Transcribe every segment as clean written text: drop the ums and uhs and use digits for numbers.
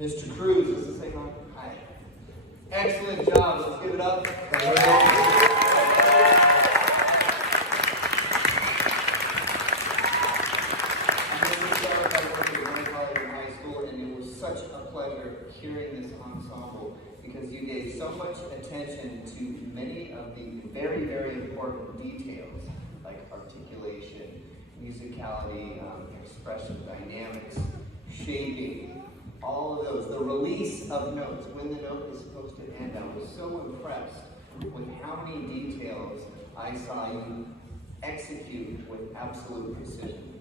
Mr. Cruz, is this thing on? Hi. Excellent job. Let's give it up. Such a pleasure hearing this ensemble because you gave so much attention to many of the very, very important details like articulation, musicality, expression, dynamics, shaping, all of those. The release of notes, when the note is supposed to end. I was so impressed with how many details I saw you execute with absolute precision.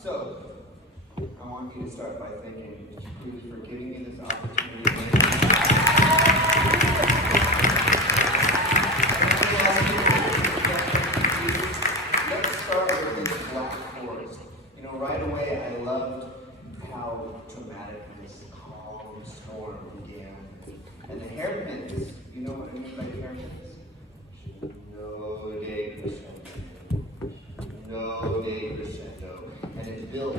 So, I want you to start by thanking Mr. Cruz for giving me this opportunity. Let's start with this Black Forest. You know, right away I loved how dramatic this calm storm began. And the hairpins, you know what I mean by hairpins? No day crescendo. No day crescendo. And it built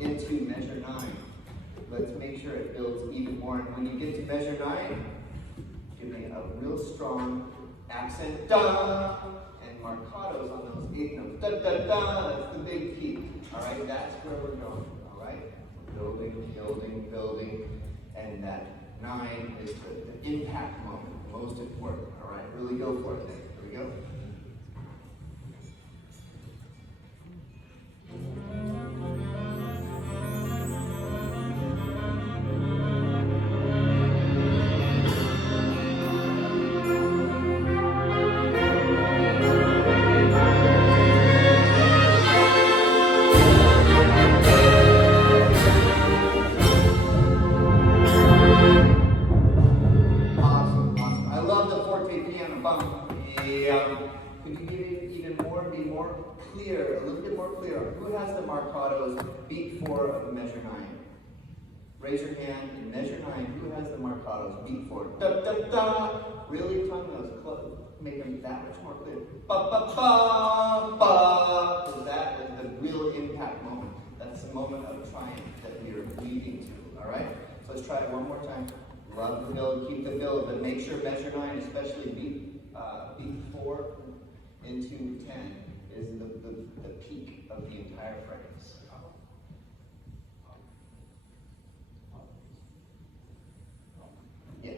into measure 9. Let's make sure it builds even more. And when you get to measure 9, give me a real strong accent, da, and marcatos on those 8 notes. Da, da, da, that's the big peak. All right, that's where we're going. All right, building, building, building. And that 9 is the impact moment, most important. All right, really go for it then. Here we go. Could you give it even more, be more clear, a little bit more clear? Who has the marcatos beat 4 of measure 9? Raise your hand in measure 9. Who has the marcatos beat 4? Da, da, da. Really tongue those, make them that much more clear. Ba, ba, ba, ba. That is the real impact moment. That's the moment of triumph that we are leading to, all right? So let's try it one more time. Love the build, keep the build, but make sure measure 9 especially beat 4 into 10 is the peak of the entire phrase. Yeah.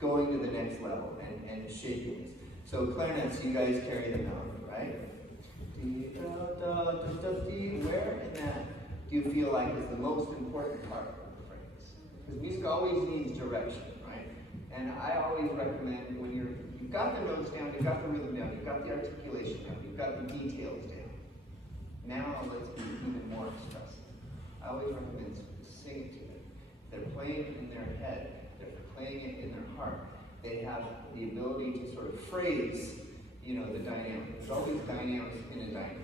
Going to the next level and shaping. So clarinets, you guys carry the melody, right? Where in that do you feel like is the most important part of the phrase? Because music always needs direction, right? And I always recommend when you've got the notes down, you've got the rhythm down, you've got the articulation down, you've got the details down. Now let's be even more expressive. I always recommend sing it to them. They're playing in their head. They're playing it in their heart. They have the ability to sort of phrase, you know, the dynamic. There's always dynamics in a dynamic.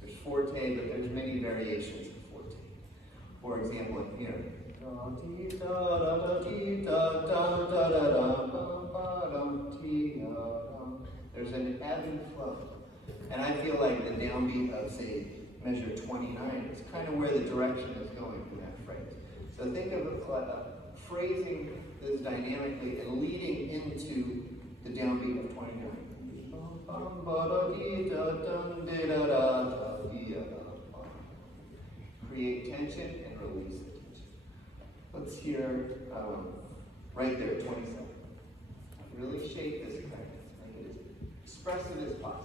There's forte, but there's many variations of forte. For example, in here, there's an ebb and flow. And I feel like the downbeat of, say, measure 29 is kind of where the direction is going in that phrase. So think of phrasing this dynamically and leading into the downbeat of 29. Create tension and release the tension. Let's hear right there, 20 seconds. Really shape this practice. Make it as expressive as possible.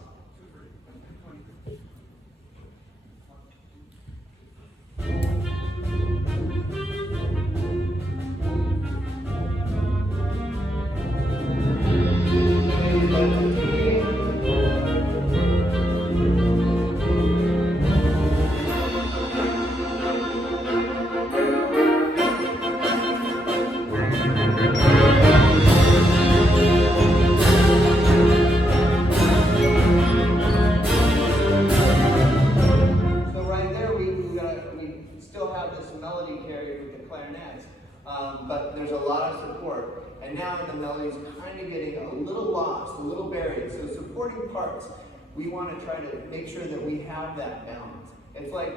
But there's a lot of support. And now the melody's kind of getting a little lost, a little buried. So supporting parts, we want to try to make sure that we have that balance. It's like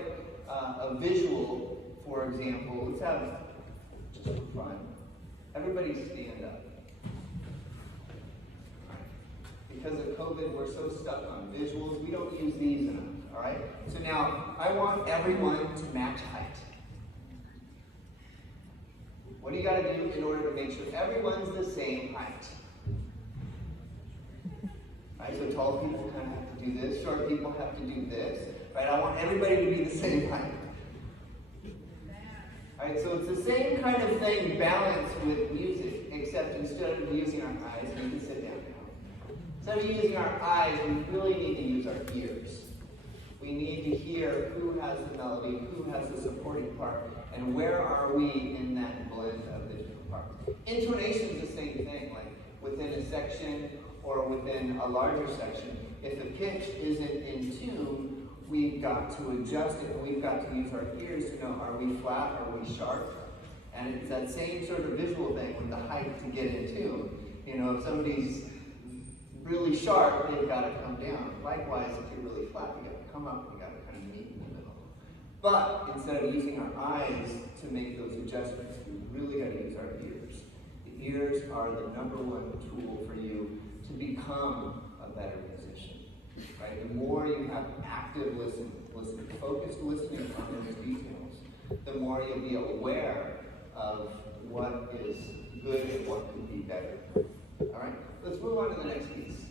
a visual, for example. Let's have, just for fun, everybody stand up. Because of COVID, we're so stuck on visuals, we don't use these enough, all right? So now, I want everyone to match height. What do you got to do in order to make sure everyone's the same height? Right, so tall people kind of have to do this, short people have to do this. Right, I want everybody to be the same height. Alright, so it's the same kind of thing balanced with music, except instead of using our eyes, we can sit down now. Instead of using our eyes, we really need to use our ears. We need to hear who has the melody, who has the supporting part, and where are we in that blend of the different parts. Intonation is the same thing, like within a section or within a larger section. If the pitch isn't in tune, we've got to adjust it, and we've got to use our ears to know, are we flat, are we sharp? And it's that same sort of visual thing with the height to get in tune. You know, if somebody's really sharp, they've got to come down. Likewise, if you're really flat, you got to come up, you got to kind of meet in the middle. But instead of using our eyes to make those adjustments, we really got to use our ears. The ears are the #1 tool for you to become a better musician. Right? The more you have active listening, focused listening on those details, the more you'll be aware of what is good and what could be better. All right? Let's move on to the next piece.